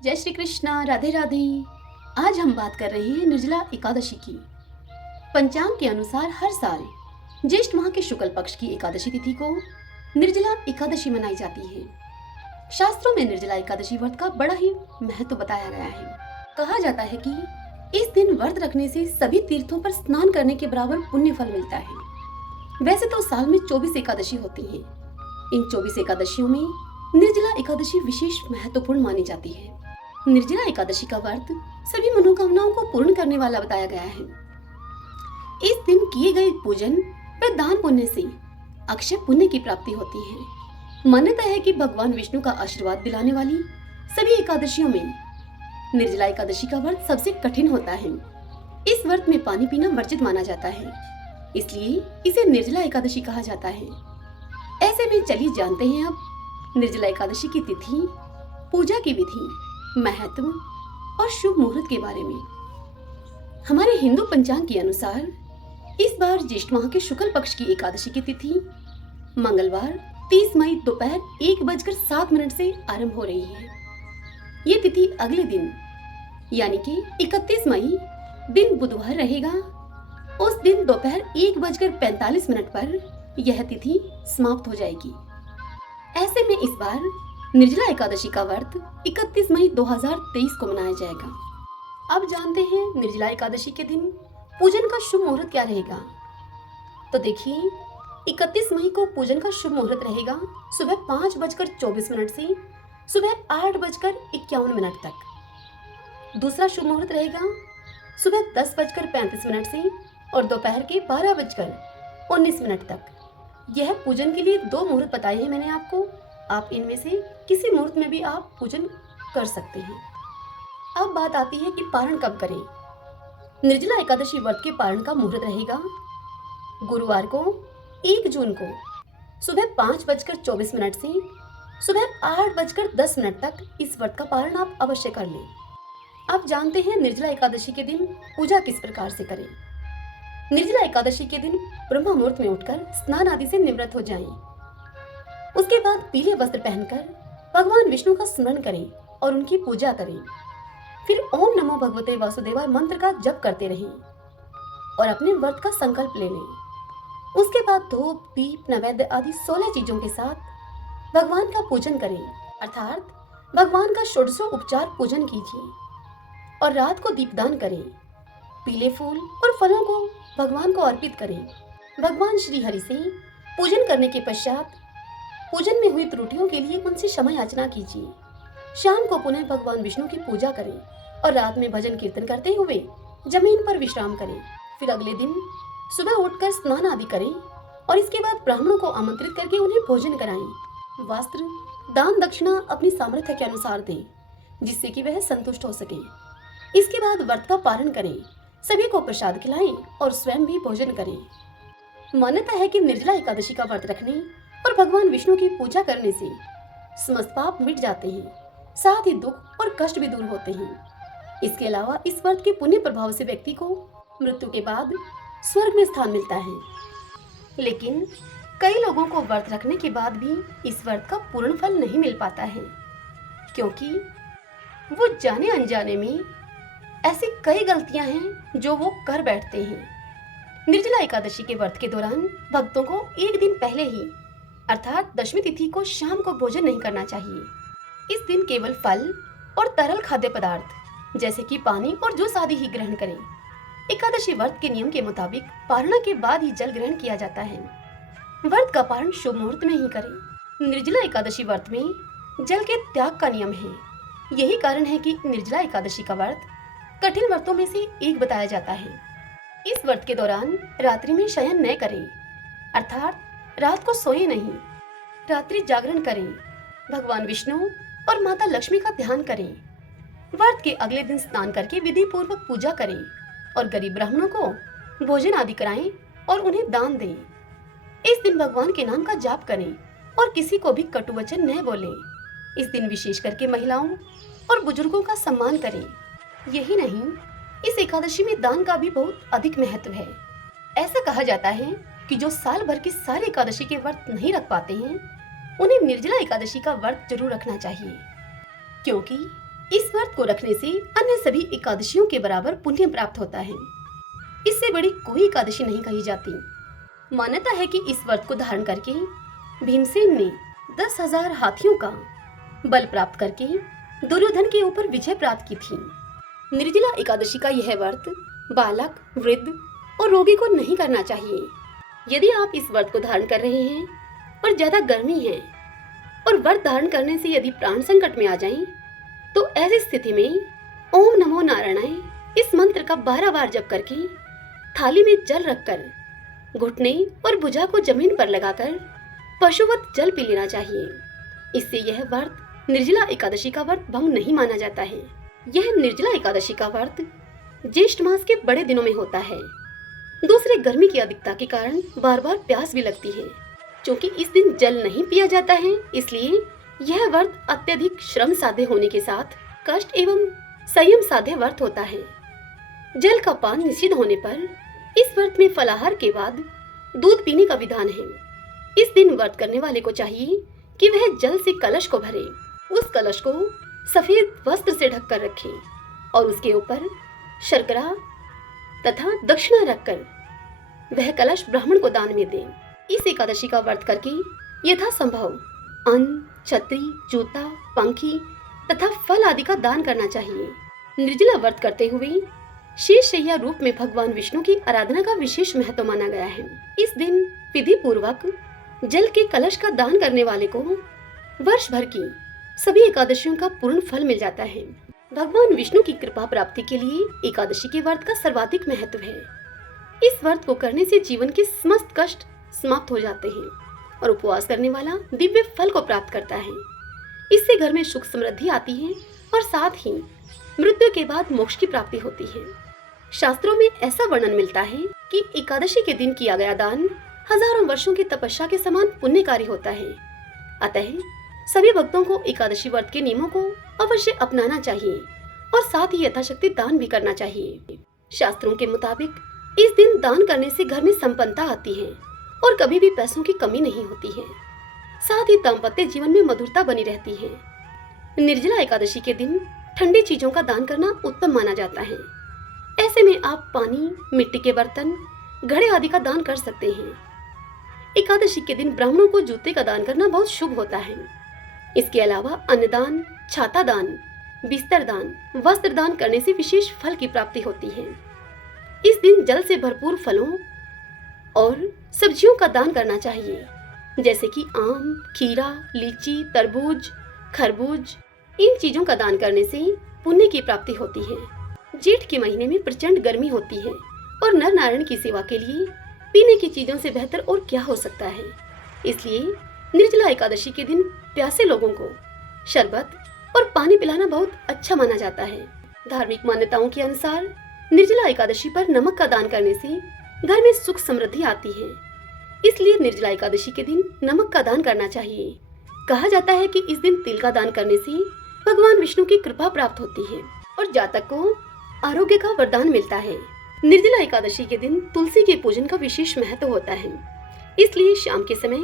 जय श्री कृष्णा, राधे राधे। आज हम बात कर रहे हैं निर्जला एकादशी की। पंचांग के अनुसार हर साल ज्येष्ठ माह के शुक्ल पक्ष की एकादशी तिथि को निर्जला एकादशी मनाई जाती है। शास्त्रों में निर्जला एकादशी व्रत का बड़ा ही महत्व बताया गया है। कहा जाता है कि इस दिन व्रत रखने से सभी तीर्थों पर स्नान करने के बराबर पुण्य फल मिलता है। वैसे तो साल में 24 एकादशी होती है। इन 24 एकादशियों में निर्जला एकादशी विशेष महत्वपूर्ण मानी जाती है। निर्जला एकादशी का व्रत सभी मनोकामनाओं को पूर्ण करने वाला बताया गया है। इस दिन किए गए पूजन व दान पुण्य से अक्षय पुण्य की प्राप्ति होती है। मान्यता है कि भगवान विष्णु का आशीर्वाद दिलाने वाली सभी एकादशियों में निर्जला एकादशी का व्रत सबसे कठिन होता है। इस व्रत में पानी पीना वर्जित माना जाता है, इसलिए इसे निर्जला एकादशी कहा जाता है। ऐसे में चलिए जानते हैं अब निर्जला एकादशी की तिथि, पूजा की विधि, महत्व और शुभ मुहूर्त के बारे में। हमारे हिंदू पंचांग के अनुसार इस बार ज्येष्ठ माह के शुक्ल पक्ष की एकादशी की तिथि मंगलवार 30 मई दोपहर 1:07 से आरंभ हो रही है। ये तिथि अगले दिन यानी कि 31 मई दिन बुधवार रहेगा। उस दिन दोपहर 1:45 पर यह तिथि समाप्त हो जाएगी। ऐसे में इस बार निर्जला एकादशी का व्रत 31 मई 2023 को मनाया जाएगा। अब जानते हैं निर्जला एकादशी के दिन पूजन का शुभ मुहूर्त क्या रहेगा। तो देखिए, 31 मई को पूजन का शुभ मुहूर्त रहेगा सुबह 5:24 से सुबह 8:51 तक। दूसरा शुभ मुहूर्त रहेगा सुबह 10:35 से और दोपहर के 12:19 तक। यह पूजन के लिए 2 मुहूर्त बताए हैं मैंने आपको। आप इनमें से किसी मुहूर्त में भी आप पूजन कर सकते हैं। अब बात आती है कि पारण कब करें। निर्जला एकादशी व्रत के पारण का मुहूर्त रहेगा गुरुवार को 1 जून को सुबह 5:24 से सुबह 8:10 तक। इस व्रत का पारण आप अवश्य कर लें। अब जानते हैं निर्जला एकादशी के दिन पूजा किस प्रकार से करें। निर्जला एकादशी के दिन ब्रह्म मुहूर्त में उठकर स्नान आदि से निवृत्त हो जाएं। उसके बाद पीले वस्त्र पहनकर भगवान विष्णु का स्मरण करें और उनकी पूजा करें। फिर ओम नमो भगवते वासुदेवाय मंत्र का जप करते रहें और अपने व्रत का संकल्प ले लें। उसके बाद धूप, दीप, नैवेद्य आदि 16 चीजों के साथ भगवान का पूजन करें, अर्थात भगवान का षोडशो उपचार पूजन कीजिए और रात को दीपदान करें। पीले फूल और फलों को भगवान को अर्पित करें। भगवान श्री हरि से पूजन करने के पश्चात पूजन में हुई त्रुटियों के लिए उनसे क्षमा याचना कीजिए। शाम को पुनः भगवान विष्णु की पूजा करें और रात में भजन कीर्तन करते हुए जमीन पर विश्राम करें। फिर अगले दिन सुबह उठकर स्नान आदि करें और इसके बाद ब्राह्मणों को आमंत्रित करके उन्हें भोजन कराएं। वस्त्र, दान, दक्षिणा अपनी सामर्थ्य के अनुसार दें, जिससे कि वह संतुष्ट हो सके। इसके बाद व्रत का पारण करें, सभी को प्रसाद खिलाएं और स्वयं भी भोजन करें। मान्यता है कि निर्जला एकादशी का व्रत रखने और भगवान विष्णु की पूजा करने से समस्त पाप मिट जाते हैं, साथ ही दुख और कष्ट भी दूर होते हैं। इसके अलावा इस व्रत के पुण्य प्रभाव से व्यक्ति को मृत्यु के बाद स्वर्ग में स्थान मिलता है। लेकिन कई लोगों को व्रत रखने के बाद भी इस व्रत का पूर्ण फल नहीं मिल पाता है, क्योंकि वो जाने अनजाने में ऐसी कई गलतियां हैं जो वो कर बैठते हैं। निर्जला एकादशी के व्रत के दौरान भक्तों को एक दिन पहले ही अर्थात दशमी तिथि को शाम को भोजन नहीं करना चाहिए। इस दिन केवल फल और तरल खाद्य पदार्थ जैसे कि पानी और जूस आदि ही ग्रहण करें। एकादशी व्रत के नियम के मुताबिक पारणा के बाद ही जल ग्रहण किया जाता है। व्रत का पारण शुभ मुहूर्त में ही करें। निर्जला एकादशी व्रत में जल के त्याग का नियम है। यही कारण है कि निर्जला एकादशी का व्रत कठिन व्रतों में से एक बताया जाता है। इस व्रत के दौरान रात्रि में शयन न करें, अर्थात रात को सोए नहीं, रात्रि जागरण करें। भगवान विष्णु और माता लक्ष्मी का ध्यान करें। व्रत के अगले दिन स्नान करके विधि पूर्वक पूजा करें और गरीब ब्राह्मणों को भोजन आदि कराएं और उन्हें दान दें। इस दिन भगवान के नाम का जाप करें और किसी को भी कटु वचन न बोलें। इस दिन विशेष करके महिलाओं और बुजुर्गों का सम्मान करें। यही नहीं, इस एकादशी में दान का भी बहुत अधिक महत्व है। ऐसा कहा जाता है कि जो साल भर की सारी एकादशी के व्रत नहीं रख पाते हैं, उन्हें निर्जला एकादशी का व्रत जरूर रखना चाहिए, क्योंकि इस व्रत को रखने से अन्य सभी एकादशियों के बराबर पुण्य प्राप्त होता है। इससे बड़ी कोई एकादशी नहीं कही जाती। मान्यता है कि इस व्रत को धारण करके भीमसेन ने 10,000 हाथियों का बल प्राप्त करके दुर्योधन के ऊपर विजय प्राप्त की थी। निर्जला एकादशी का यह व्रत बालक, वृद्ध और रोगी को नहीं करना चाहिए। यदि आप इस व्रत को धारण कर रहे हैं और ज्यादा गर्मी है और व्रत धारण करने से यदि प्राण संकट में आ जाएं, तो ऐसी स्थिति में ओम नमो नारायणाय इस मंत्र का 12 बार जप करके थाली में जल रखकर घुटने और भुजा को जमीन पर लगाकर पशुवत जल पी लेना चाहिए। इससे यह व्रत निर्जला एकादशी का व्रत भंग नहीं माना जाता है। यह निर्जला एकादशी का व्रत ज्येष्ठ मास के बड़े दिनों में होता है। दूसरे गर्मी की अधिकता के कारण बार बार प्यास भी लगती है। क्योंकि इस दिन जल नहीं पिया जाता है, इसलिए यह व्रत अत्यधिक श्रम साध्य होने के साथ कष्ट एवं संयम साध्य व्रत होता है। जल का पान निषिद्ध होने पर इस व्रत में फलाहार के बाद दूध पीने का विधान है। इस दिन व्रत करने वाले को चाहिए कि वह जल से कलश को भरे, उस कलश को सफेद वस्त्र से ढककर रखे और उसके ऊपर शर्करा तथा दक्षिणा रखकर वह कलश ब्राह्मण को दान में दे। इस एकादशी का व्रत करके यथासंभव अन्न, छतरी, जूता, पंखी तथा फल आदि का दान करना चाहिए। निर्जला व्रत करते हुए शेष शैया रूप में भगवान विष्णु की आराधना का विशेष महत्व माना गया है। इस दिन विधि पूर्वक जल के कलश का दान करने वाले को वर्ष भर की सभी एकादशियों का पूर्ण फल मिल जाता है। भगवान विष्णु की कृपा प्राप्ति के लिए एकादशी के व्रत का सर्वाधिक महत्व है। इस व्रत को करने से जीवन के समस्त कष्ट समाप्त हो जाते हैं और उपवास करने वाला दिव्य फल को प्राप्त करता है। इससे घर में सुख समृद्धि आती है और साथ ही मृत्यु के बाद मोक्ष की प्राप्ति होती है। शास्त्रों में ऐसा वर्णन मिलता है कि एकादशी के दिन किया गया दान हजारों वर्षों की तपस्या के समान पुण्यकारी होता है। अतः सभी भक्तों को एकादशी व्रत के नियमों को अवश्य अपनाना चाहिए और साथ ही यथाशक्ति दान भी करना चाहिए। शास्त्रों के मुताबिक इस दिन दान करने से घर में संपन्नता आती है और कभी भी पैसों की कमी नहीं होती है। साथ ही दाम्पत्य जीवन में मधुरता बनी रहती है। निर्जला एकादशी के दिन ठंडी चीजों का दान करना उत्तम माना जाता है। ऐसे में आप पानी, मिट्टी के बर्तन, घड़े आदि का दान कर सकते हैं। एकादशी के दिन ब्राह्मणों को जूते का दान करना बहुत शुभ होता है। इसके अलावा अन्नदान, छाता दान, बिस्तर दान, वस्त्र दान करने से विशेष फल की प्राप्ति होती है। इस दिन जल से भरपूर फलों और सब्जियों का दान करना चाहिए, जैसे कि आम, खीरा, लीची, तरबूज, खरबूज। इन चीजों का दान करने से पुण्य की प्राप्ति होती है। जेठ के महीने में प्रचंड गर्मी होती है और नर नारायण की सेवा के लिए पीने की चीजों से बेहतर और क्या हो सकता है। इसलिए निर्जला एकादशी के दिन प्यासे लोगों को शरबत और पानी पिलाना बहुत अच्छा माना जाता है। धार्मिक मान्यताओं के अनुसार निर्जला एकादशी पर नमक का दान करने से घर में सुख समृद्धि आती है। इसलिए निर्जला एकादशी के दिन नमक का दान करना चाहिए। कहा जाता है कि इस दिन तिल का दान करने से भगवान विष्णु की कृपा प्राप्त होती है और जातक को आरोग्य का वरदान मिलता है। निर्जला एकादशी के दिन तुलसी के पूजन का विशेष महत्व होता है। इसलिए शाम के समय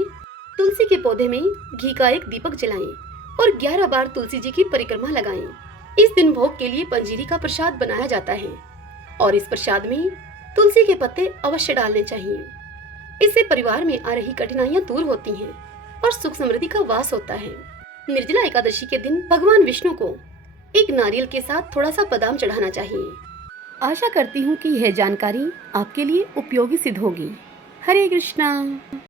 तुलसी के पौधे में घी का एक दीपक जलाएं और 11 बार तुलसी जी की परिक्रमा लगाएं। इस दिन भोग के लिए पंजीरी का प्रसाद बनाया जाता है और इस प्रसाद में तुलसी के पत्ते अवश्य डालने चाहिए। इससे परिवार में आ रही कठिनाइयां दूर होती हैं और सुख समृद्धि का वास होता है। निर्जला एकादशी के दिन भगवान विष्णु को एक नारियल के साथ थोड़ा सा बादाम चढ़ाना चाहिए। आशा करती हूँ कि यह जानकारी आपके लिए उपयोगी सिद्ध होगी। हरे कृष्णा।